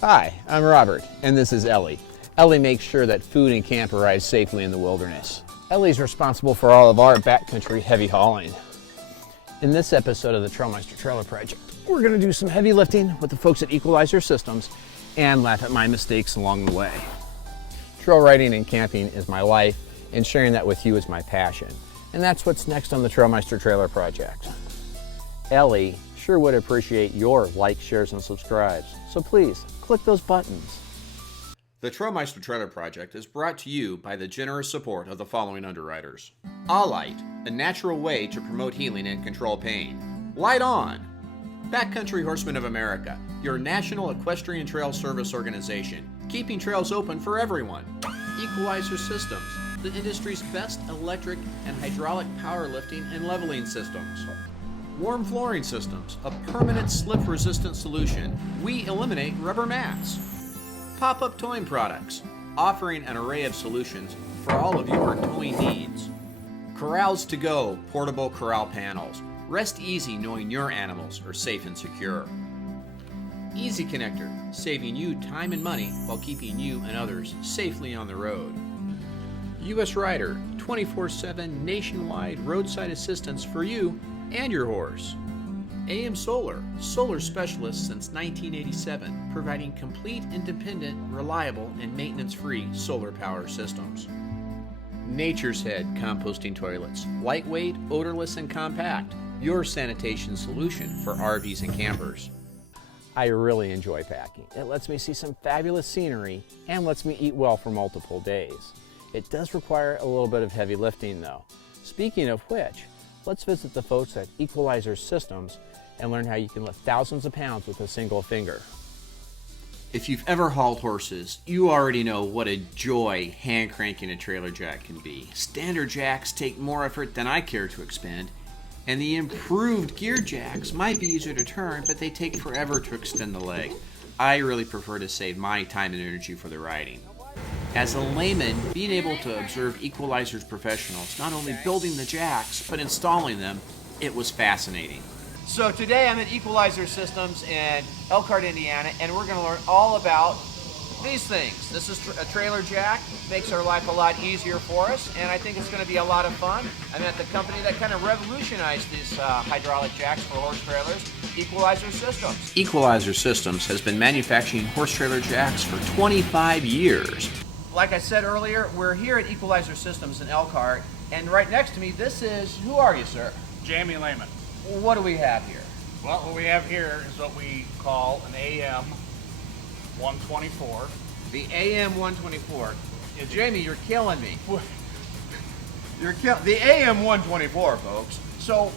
Hi, I'm Robert, and this is Ellie. Ellie makes sure that food and camp arrive safely in the wilderness. Ellie's responsible for all of our backcountry heavy hauling. In this episode of the Trailmeister Trailer Project, we're going to do some heavy lifting with the folks at Equalizer Systems and laugh at my mistakes along the way. Trail riding and camping is my life, and sharing that with you is my passion. And that's what's next on the Trailmeister Trailer Project. Ellie sure would appreciate your likes, shares, and subscribes, so please click those buttons. The Trailmeister Trailer Project is brought to you by the generous support of the following underwriters. Alight, a natural way to promote healing and control pain. Light On, Backcountry Horsemen of America, your national equestrian trail service organization, keeping trails open for everyone. Equalizer Systems, the industry's best electric and hydraulic powerlifting and leveling systems. Warm Flooring Systems, a permanent slip-resistant solution. We eliminate rubber mats. Pop-Up Towing Products, offering an array of solutions for all of your towing needs. Corrals to Go, portable corral panels. Rest easy knowing your animals are safe and secure. Easy Connector, saving you time and money while keeping you and others safely on the road. US Rider, 24/7 nationwide roadside assistance for you and your horse. AM Solar, solar specialist since 1987, providing complete, independent, reliable, and maintenance-free solar power systems. Nature's Head composting toilets, lightweight, odorless, and compact, your sanitation solution for RVs and campers. I really enjoy packing. It lets me see some fabulous scenery and lets me eat well for multiple days. It does require a little bit of heavy lifting though. Speaking of which, let's visit the folks at Equalizer Systems and learn how you can lift thousands of pounds with a single finger. If you've ever hauled horses, you already know what a joy hand cranking a trailer jack can be. Standard jacks take more effort than I care to expend, and the improved gear jacks might be easier to turn, but they take forever to extend the leg. I really prefer to save my time and energy for the riding. As a layman, being able to observe Equalizer's professionals, not only building the jacks, but installing them, it was fascinating. So today I'm at Equalizer Systems in Elkhart, Indiana, and we're going to learn all about these things. This is a trailer jack, makes our life a lot easier for us, and I think it's going to be a lot of fun. I'm at the company that kind of revolutionized these hydraulic jacks for horse trailers, Equalizer Systems. Equalizer Systems has been manufacturing horse trailer jacks for 25 years. Like I said earlier, we're here at Equalizer Systems in Elkhart, and right next to me, this is, who are you, sir? Jamie Lehman. What do we have here? Well, what we have here is what we call an AM 124. The AM 124. Yeah, Jamie, you're killing me. The AM 124, folks. So,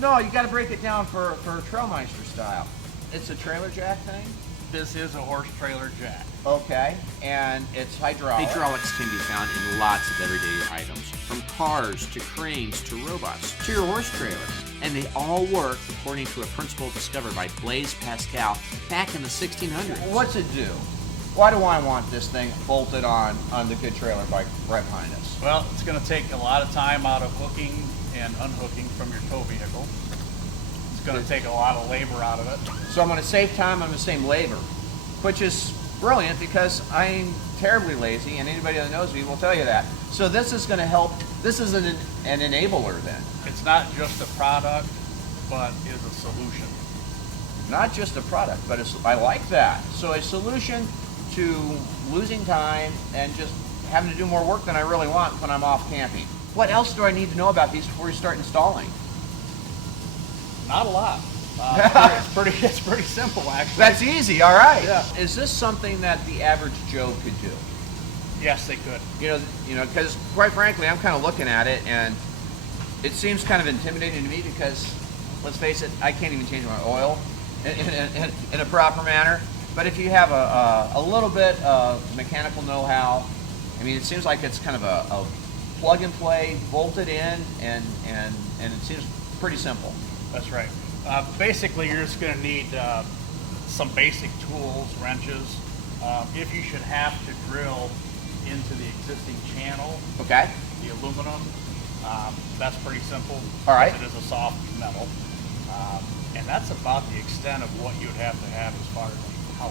no, you got to break it down for Trailmeister style. It's a trailer jack thing? This is a horse trailer jack. Okay, and it's hydraulic. Hydraulics can be found in lots of everyday items, from cars to cranes to robots to your horse trailer. And they all work according to a principle discovered by Blaise Pascal back in the 1600s. What's it do? Why do I want this thing bolted on the good trailer bike right behind us? Well, it's going to take a lot of time out of hooking and unhooking from your tow vehicle. It's going to take a lot of labor out of it. So I'm going to save time, I'm going to save labor, which is brilliant because I'm terribly lazy, and anybody that knows me will tell you that. So this is going to help. This is an enabler then. It's not just a product, but is a solution. Not just a product, but I like that. So a solution to losing time and just having to do more work than I really want when I'm off camping. What else do I need to know about these before we start installing? Not a lot. It's pretty simple, actually. That's easy, all right. Yeah. Is this something that the average Joe could do? Yes, they could. You know, because quite frankly, I'm kind of looking at it, and it seems kind of intimidating to me because, let's face it, I can't even change my oil in a proper manner. But if you have a little bit of mechanical know-how, I mean, it seems like it's kind of a plug and play, bolted in, and it seems pretty simple. That's right. Basically, you're just going to need some basic tools, wrenches. If you should have to drill into the existing channel, Okay. the aluminum, that's pretty simple. All right. It is a soft metal. And that's about the extent of what you would have to have as far as the power.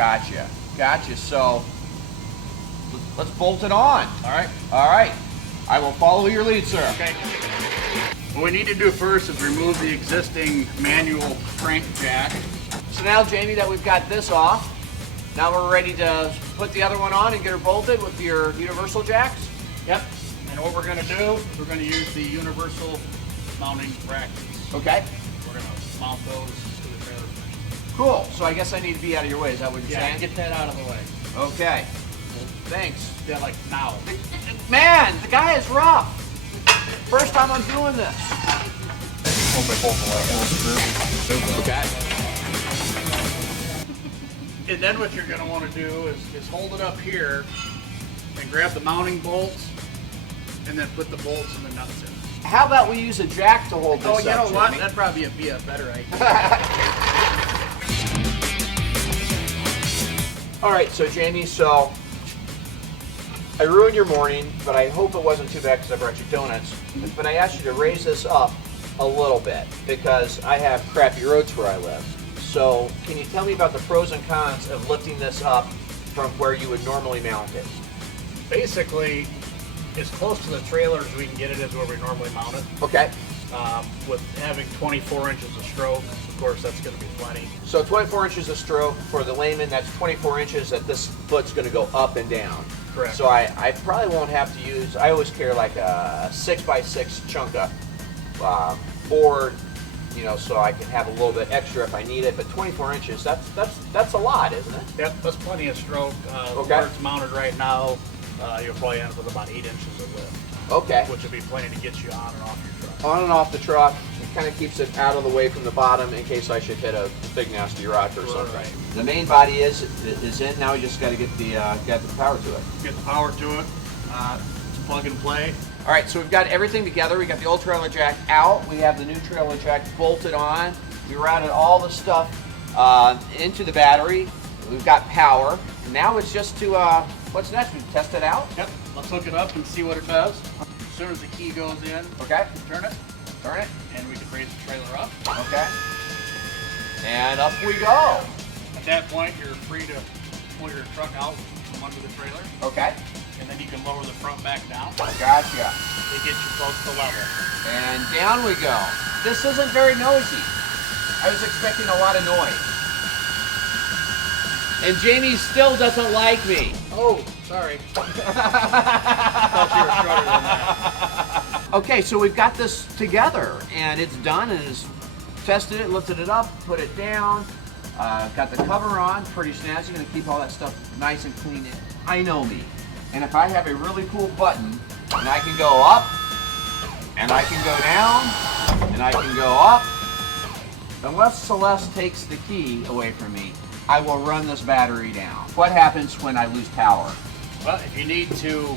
Gotcha. Gotcha. So let's bolt it on. All right. All right. I will follow your lead, sir. Okay. What we need to do first is remove the existing manual crank jack. So now, Jamie, that we've got this off, now we're ready to put the other one on and get her bolted with your universal jacks? Yep. And what we're going to do is we're going to use the universal mounting brackets. Okay. We're going to mount those to the trailer. Cool. So I guess I need to be out of your way. Is that what you're Yeah, saying? get that out of the way. Okay. Thanks. Yeah, like now. Man, the guy is rough. First time I'm doing this. Okay. And then what you're going to want to do is hold it up here and grab the mounting bolts and then put the bolts and the nuts in. How about we use a jack to hold this Oh, you up, know what? Jamie? That'd probably be a better idea. All right, so Jamie, so I ruined your morning, but I hope it wasn't too bad because I brought you donuts. But I asked you to raise this up a little bit because I have crappy roads where I live. So can you tell me about the pros and cons of lifting this up from where you would normally mount it? Basically, as close to the trailer as we can get it is where we normally mount it. Okay. With having 24 inches of stroke, of course, that's going to be plenty. So 24 inches of stroke for the layman, that's 24 inches that this foot's going to go up and down. Correct. So I probably won't have to use, I always carry like a 6x6 chunka board, you know, so I can have a little bit extra if I need it. But 24 inches, that's a lot, isn't it? Yep, that's plenty of stroke. Okay. Where it's mounted right now, you'll probably end up with about 8 inches of lift, Okay. which would be plenty to get you on and off your truck. On and off the truck, it kind of keeps it out of the way from the bottom in case I should hit a big nasty rock or something. Right. The main body is in. Now we just got to get the power to it. Get the power to it. It's plug and play. All right, so we've got everything together. We got the old trailer jack out. We have the new trailer jack bolted on. We routed all the stuff into the battery. We've got power. And now it's just to, what's next? We test it out? Yep, let's hook it up and see what it does. As soon as the key goes in, Okay, turn it, turn it. and we can raise the trailer up. Okay. And up we go. At that point, you're free to pull your truck out from under the trailer, Okay. and then you can lower the front back down to Gotcha. get you close to level. And down we go. This isn't very noisy. I was expecting a lot of noise. And Jamie still doesn't like me. Oh, sorry. Thought you were shorter than that. Okay, so we've got this together, and it's done, and it's tested it, lifted it up, put it down, got the cover on, pretty snazzy, gonna keep all that stuff nice and clean. I know me. And if I have a really cool button, and I can go up, and I can go down, and I can go up, unless Celeste takes the key away from me, I will run this battery down. What happens when I lose power? Well, if you need to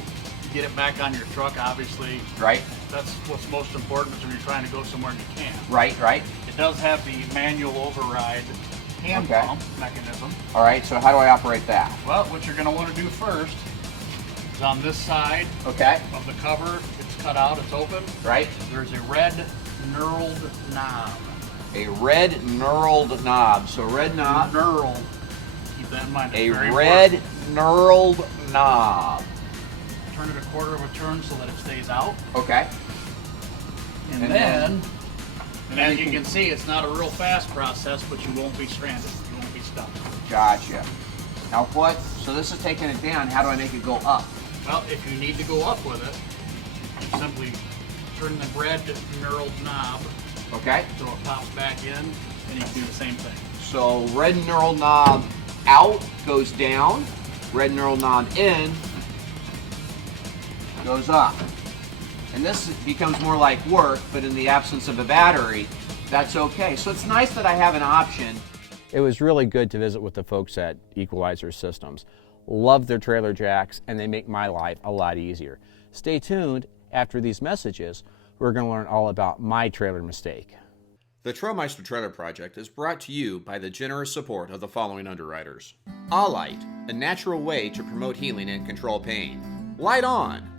get it back on your truck, obviously, Right? that's what's most important is when you're trying to go somewhere and you can. Right, right. It does have the manual override hand Okay. pump mechanism. All right, so how do I operate that? Well, what you're going to want to do first is on this side Okay, of the cover, it's cut out, it's open. right? There's a red knurled knob. A red knurled knob. So red knob, Knurled. Keep that in mind. It's a very red important. knurled knob. Turn it a quarter of a turn so that it stays out. Okay. And, And then, then as you you can- can see, it's not a real fast process, but you won't be stranded. You won't be stuck. Gotcha. Now what? So this is taking it down. How do I make it go up? Well, if you need to go up with it, you simply turn the red knurled knob Okay. so it pops back in, and you can do the same thing. So red knurled knob out goes down. Red knurled knob in goes up. And this becomes more like work, but in the absence of a battery, that's okay. So it's nice that I have an option. It was really good to visit with the folks at Equalizer Systems. Love their trailer jacks, and they make my life a lot easier. Stay tuned. After these messages, we're going to learn all about my trailer mistake. The Trailmeister Trailer Project is brought to you by the generous support of the following underwriters. Alight, a natural way to promote healing and control pain. Light On,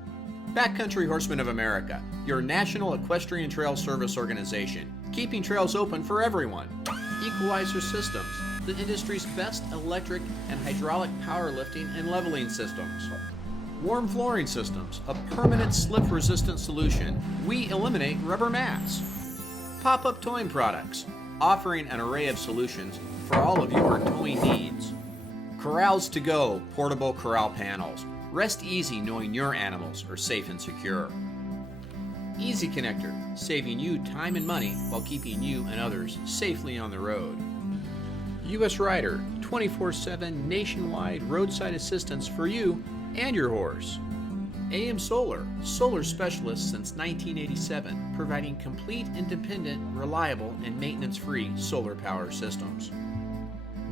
Backcountry Horsemen of America, your national equestrian trail service organization, keeping trails open for everyone. Equalizer Systems, the industry's best electric and hydraulic powerlifting and leveling systems. Warm Flooring Systems, a permanent slip-resistant solution. We eliminate rubber mats. Pop-up Towing Products, offering an array of solutions for all of your towing needs. Corrals to Go, portable corral panels. Rest easy knowing your animals are safe and secure. Easy Connector, saving you time and money while keeping you and others safely on the road. US Rider, 24/7 nationwide roadside assistance for you and your horse. AM Solar, solar specialist since 1987, providing complete, independent, reliable, and maintenance-free solar power systems.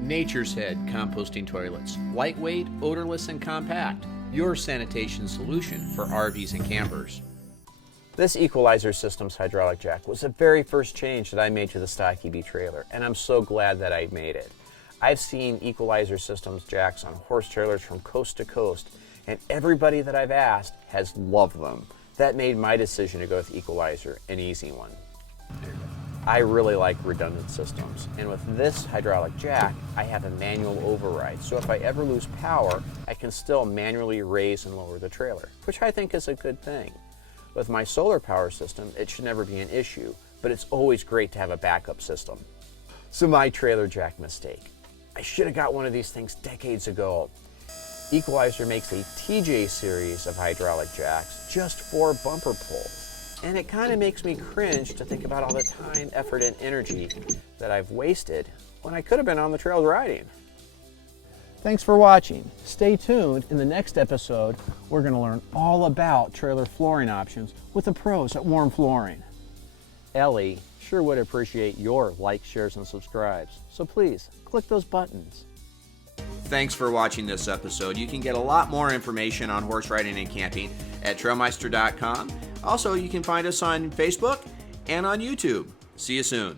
Nature's Head composting toilets, lightweight, odorless, and compact. Your sanitation solution for RVs and campers. This Equalizer Systems hydraulic jack was the very first change that I made to the stock Eby trailer, and I'm so glad that I made it. I've seen Equalizer Systems jacks on horse trailers from coast to coast, and everybody that I've asked has loved them. That made my decision to go with Equalizer an easy one. I really like redundant systems, and with this hydraulic jack, I have a manual override, so if I ever lose power, I can still manually raise and lower the trailer, which I think is a good thing. With my solar power system, it should never be an issue, but it's always great to have a backup system. So my trailer jack mistake. I should have got one of these things decades ago. Equalizer makes a TJ series of hydraulic jacks just for bumper pulls. And it kind of makes me cringe to think about all the time, effort, and energy that I've wasted when I could have been on the trails riding. Thanks for watching. Stay tuned. In the next episode, we're going to learn all about trailer flooring options with the pros at Warm Flooring. Ellie sure would appreciate your likes, shares, and subscribes. So please, click those buttons. Thanks for watching this episode. You can get a lot more information on horse riding and camping at trailmeister.com. Also, you can find us on Facebook and on YouTube. See you soon.